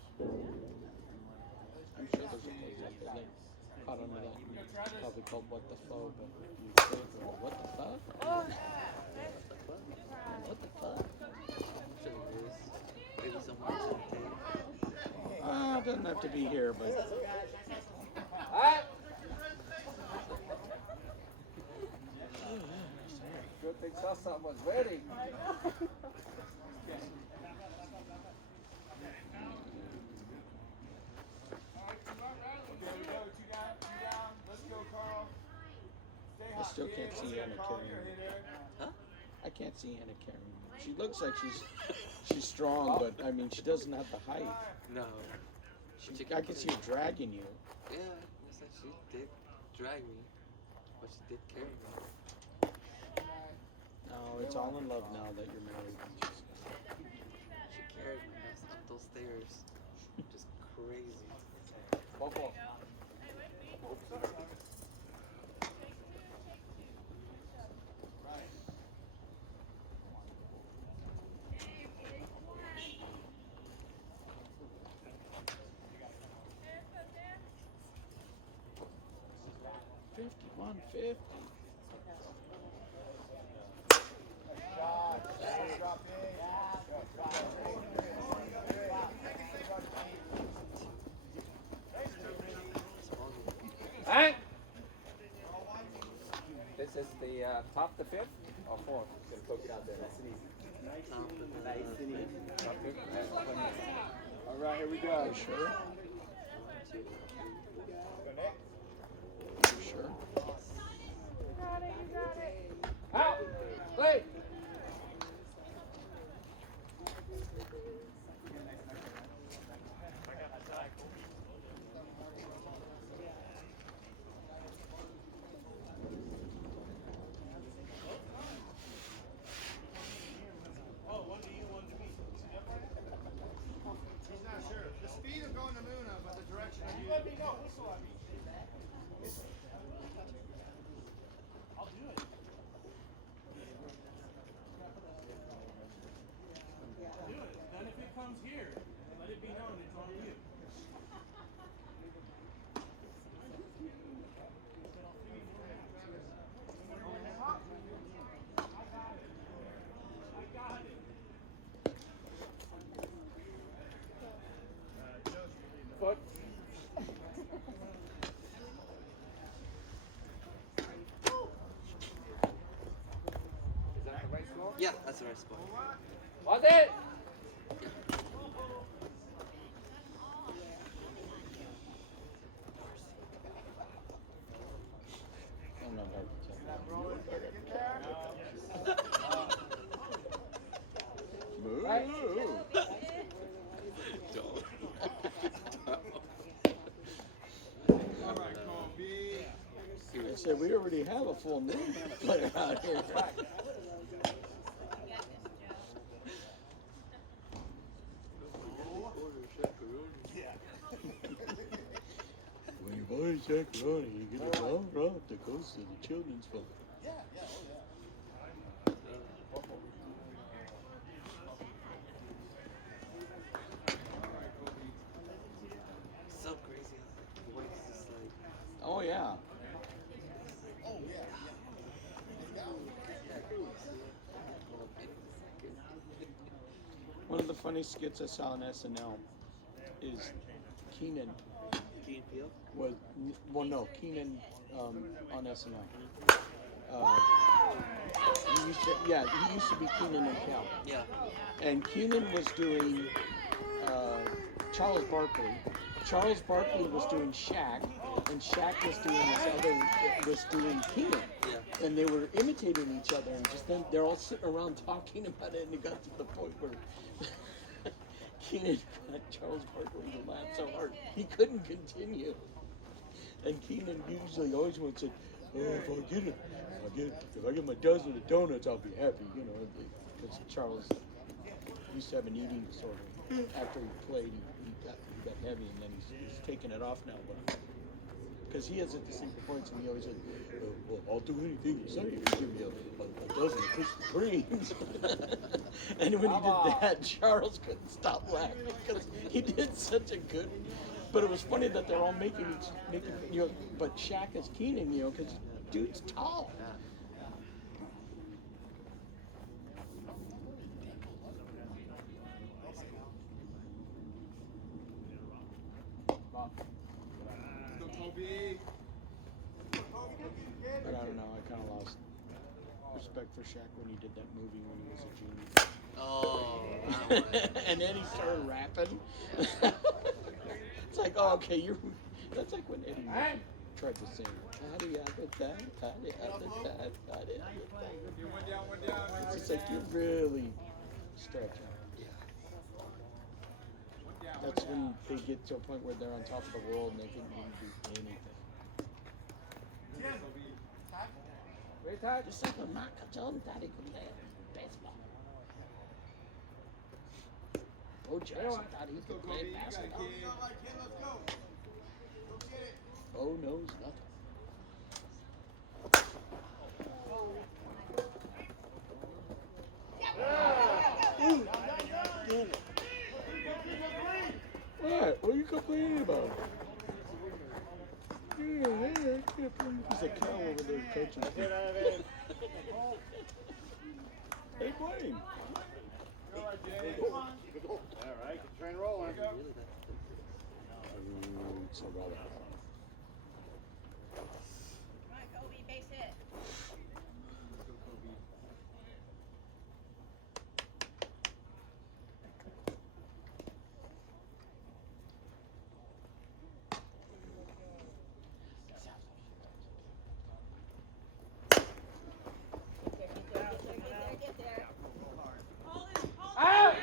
I'm sure there's a place out there that caught on to that. And it's probably called What the Faux, but you say it, go, what the fuck? Oh, What the fuck? Sure it is. Maybe somewhere else in the It doesn't have to be here, but Good thing something was ready. I still can't see Anna carrying her. Huh? I can't see Anna carrying her. She looks like she's strong, but I mean she doesn't have the height. No. I can see her dragging you. Yeah, looks like she did drag me, but she did carry me. No, it's all in love now that you're married. She carried me up those stairs. Just crazy. Popo. 51-50. Hey! This is the top the fifth or fourth? Gonna poke it out there. Nice and easy. Nice and easy. Top fifth. All right, here we go. Are you sure? You sure? you got it, you got it. Out! Play! Foot. Is that the right score? Yeah, that's the right spot. Was it? I'm not hard to Right. Don't. I said we already have a full moon player out here. When you buy a chaperone, you get a round route that goes to the children's fund. So crazy how the way it's just like. Oh yeah. One of the funny skits I saw on SNL is Keenan Key and Peele? was, well no, Keenan on SNL. He used to be Keenan and Kel. Yeah. And Keenan was doing Charles Barkley. Charles Barkley was doing Shaq, and Shaq was doing Keenan. Yeah. And they were imitating each other, and just then they're all sitting around talking about it, and it got to the point where Keenan got Charles Barkley to laugh so hard he couldn't continue. And Keenan usually always would say, "Oh, if I get my dozen of donuts, I'll be happy," you know, because Charles used to have an eating disorder. After he played, he got heavy, and then he's taking it off now. But because he has it to single points, and he always said, well, I'll do anything you say. You give me a dozen of Krispy Kremes. And when he did that, Charles couldn't stop laughing because he did such a good. But it was funny that they're all making but Shaq is Keenan, because dude's tall. But I don't know, I kind of lost respect for Shaq when he did that movie when he was a junior. Oh. And then he started rapping. It's like, oh, okay, that's like when Eddie Murphy tried to sing. It's just like, you're really stretching. That's when they get to a point where they're on top of the world and they can do anything. Just like when Michael Jordan thought he could play baseball. Bo Jackson thought he could play basketball. Bo knows nothing. What are you complaining about? Yeah, I can't believe there's a cow over there coaching. Hey, Blaine. All right, get the train rolling. So well. Come on, Kobe, base hit. Get there. Out!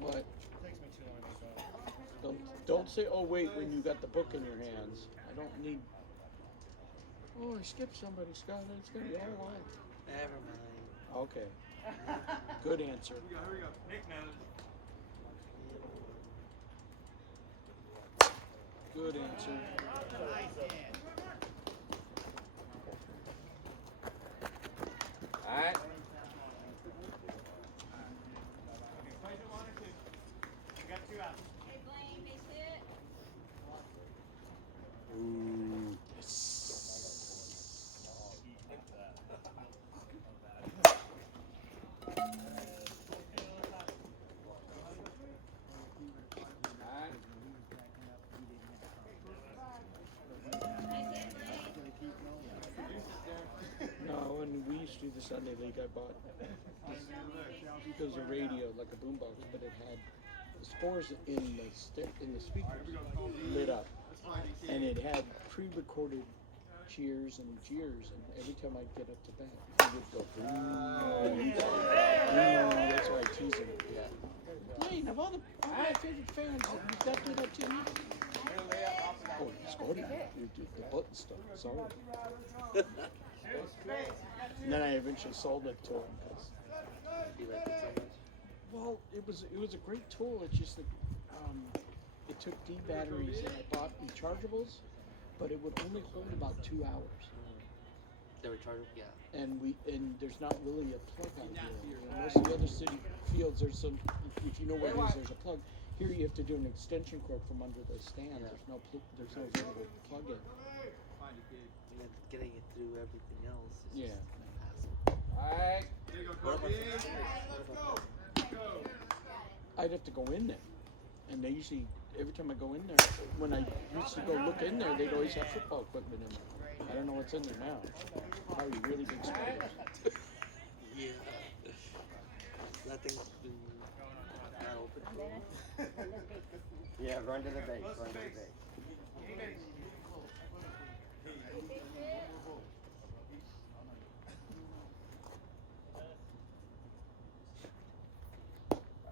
What? Don't say, oh, wait, when you got the book in your hands. I don't need. Oh, I skipped somebody, Scott. It's going to be all line. Never mind. Okay. Good answer. Here we go. Nick knows. Good answer. All right. Hey, Blaine, base hit. Ooh, yes. No, when we used to do the Sunday League, I bought there was a radio, like a boombox, but it had the scores in the speakers lit up, and it had pre-recorded cheers and jeers, and every time I'd get up to bat, he would go, boom. That's why I tease him. Blaine, of all my favorite fans, you've got to do that to me. Oh, Scotty, the button stuff, sorry. And then I eventually sold it to him. You like it so much? Well, it was a great tool. It's just that it took D batteries and I bought rechargeables, but it would only hold about 2 hours. They were charged, yeah. And there's not really a plug out here. Most of the other city fields, there's some. If you know where it is, there's a plug. Here you have to do an extension cord from under the stand. Yeah. There's no visible plug in. And then getting it through everything else is Yeah. just a hassle. All right. There you go, Kobe. Let's go. I'd have to go in there, and they usually every time I go in there, when I used to go look in there, they'd always have football equipment in there. I don't know what's in there now. Probably really big spiders. Yeah. That thing's been not open. Yeah, run to the base, run to the base.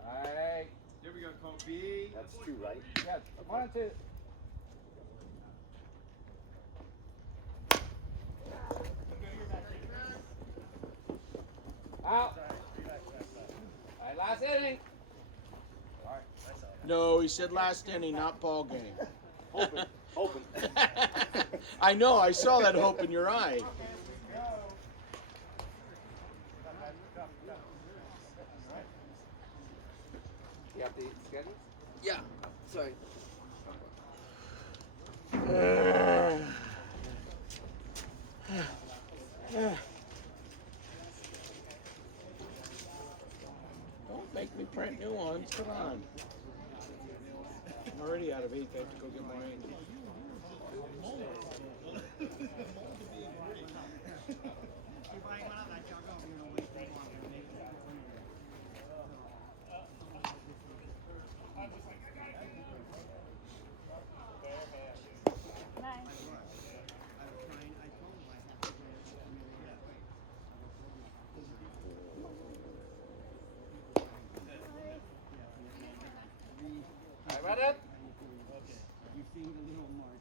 All right. Here we go, Kobe. That's two, right? Yeah, 1 and 2. Out. All right, last inning. No, he said last inning, not ball game. Hoping. Hoping. I know. I saw that hope in your eye. You have the schedule? Yeah. Sorry. Don't make me print new ones. Come on. I'm already out of ink. I have to go get more ink. All right, right up. You've seen the little mark.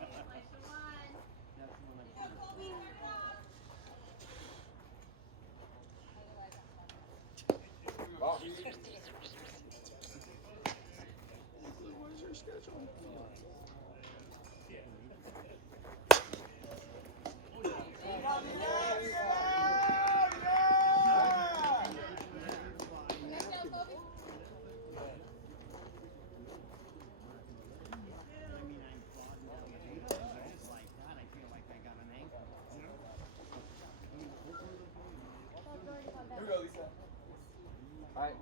That's one I Ball. What is your schedule? All right.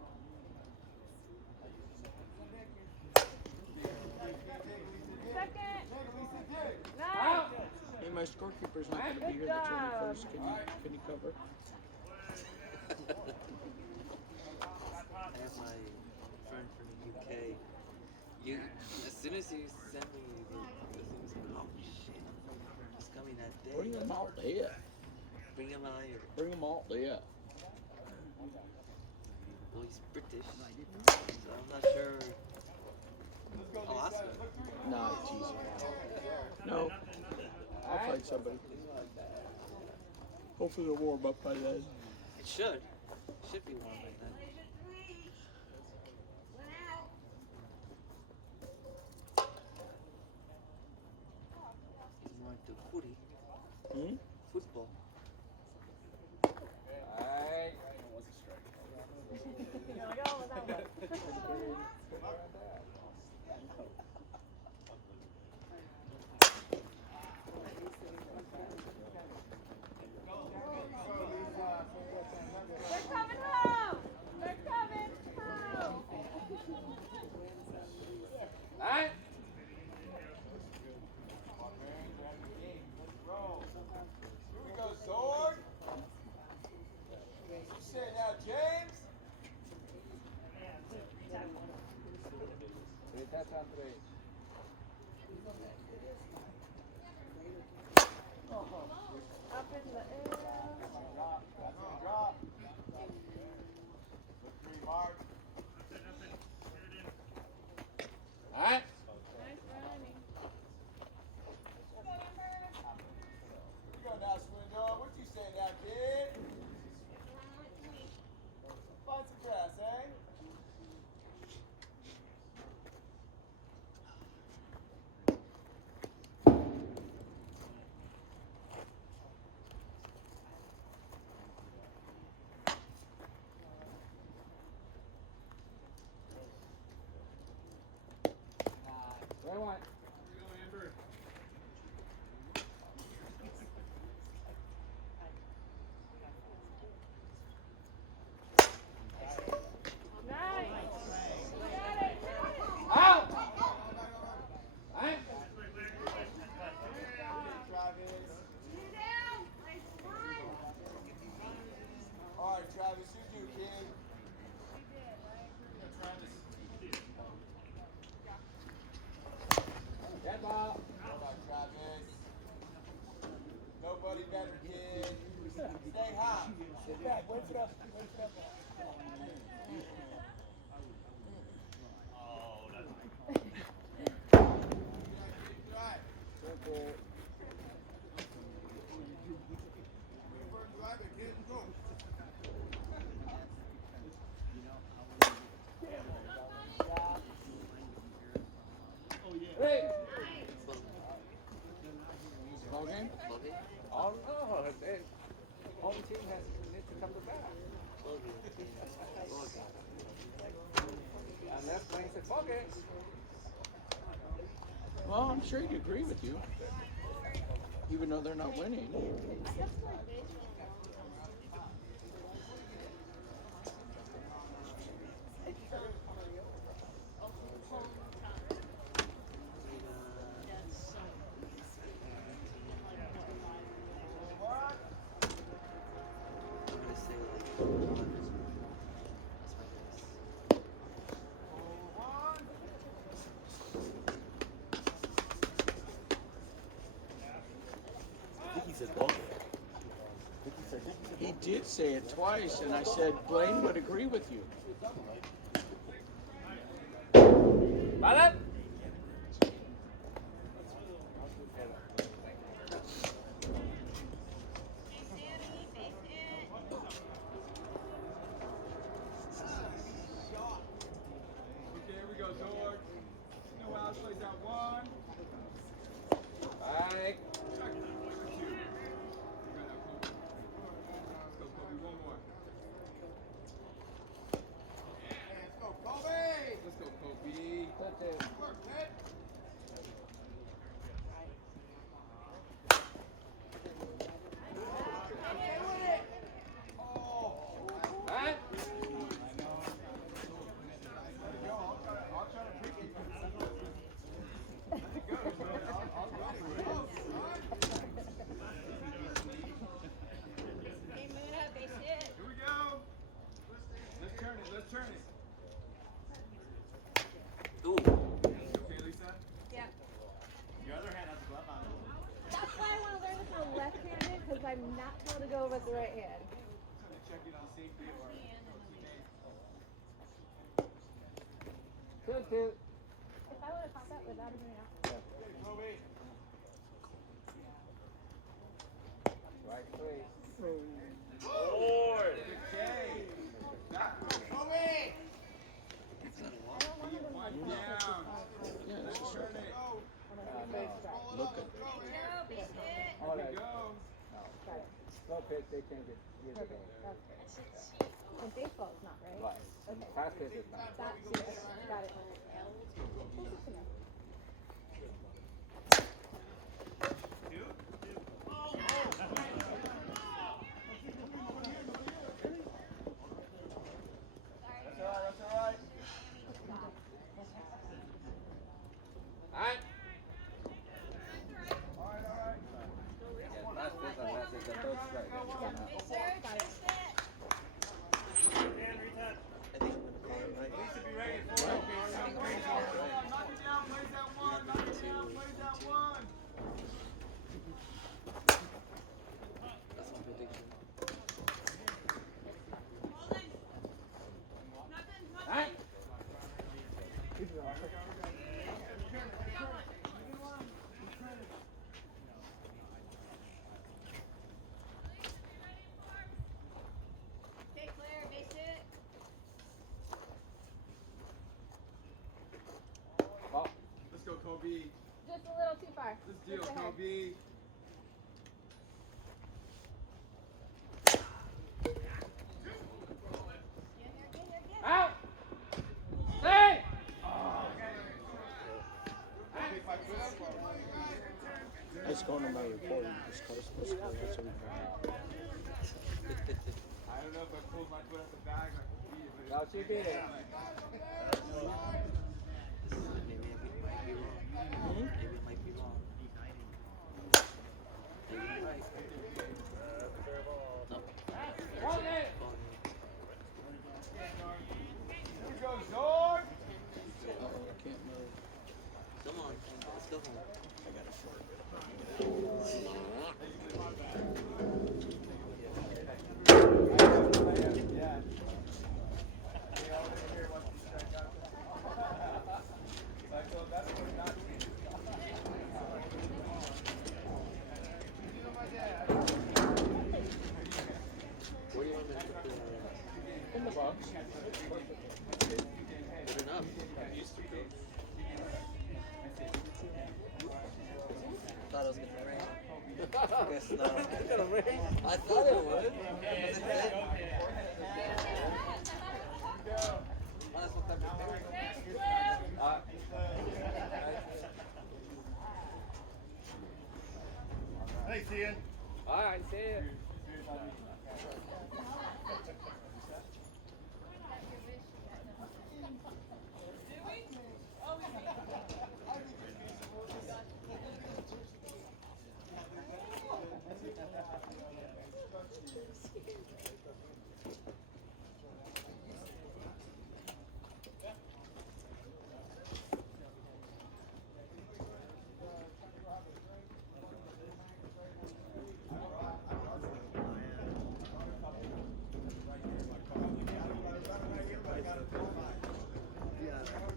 Second. Out. Hey, my scorekeeper's not going to be here the 21st. Can you cover? I have my friend from the UK. As soon as you sent me the things, oh shit, it's coming that day. Bring them all there. Bring him out here. Bring them all there. Well, he's British, so I'm not sure. I'll ask him. Nah, it's easy. No. I'll find somebody. Hopefully they'll warm up by then. It should. Should be warm like that. He's more into footy. Hmm? Football. All right. You're like, oh, that one. They're coming home. They're coming home. All right. Here we go, Zorg. Say now, James. 3 touchdown 3. Up in the air. Drop. That's a drop. Look 3, Mark. All right. Nice running. Here we go now, Swindle. What you say now, kid? Find some grass, eh? Where one? Nice. Out. All right. Travis. All right, Travis, you do, kid. Well, I'm sure he'd agree with you, even though they're not winning. I'm gonna say like 11. That's my guess. I think he said ball. He did say it twice, and I said Blaine would agree with you. Vale. Okay, here we go, Zorg. No outs, plays out one. Bye. Two. You got that, Kobe. Let's go, Kobe, one more. Let's go, Kobe. Let's go, Kobe. Work, man. Bye. Here we go. Let's turn it. Let's turn it. Ooh. Okay, Lisa? Yeah. Your other hand has a glove on it. That's why I want to learn to throw left-handed because I'm not able to go with the right hand. Trying to check it on safety or teammate. Two. If I would have caught that, would that have been out? Kobe. Right, please. Okay. Back. Kobe. One down. Yeah, Let's it's turn it. look at All Here right. we go. Got it. Slow pitch, they changed it years ago. That's good. And baseball is not, right? Right. Okay. Fast pitch is not. That's yes. Got it. Well, good to know. That's all right. That's all right. All right. All right, all right. Yeah, fast pitch unless it's a third strike. Got it. I think I'm gonna call it right. Lisa, be ready for it. Knock it down. Plays that one. Knock it down. Plays that one. That's my prediction. All right. Ball. Let's go, Kobe. Just a little too far. Let's deal, Just ahead. Kobe. Out. Stay. It's going to my report. It's close to the score. That's what we got. I don't know if I pulled my foot out the bag like Kobe, but Now she beat it. Maybe it might be wrong. Maybe it might be wrong. Maybe you're right. No. Hold it. here we go, Zorg. Uh-oh, I can't move. Come on, let's go home. I got a short. Yeah. We all in here once you strike out. Like, well, that's what not Where do you want me to put the In the box. good enough? Thought it was gonna rain. Guess not. It's gonna rain. I thought it would. Was it hit? Well, that's what type of thing. All right, see ya.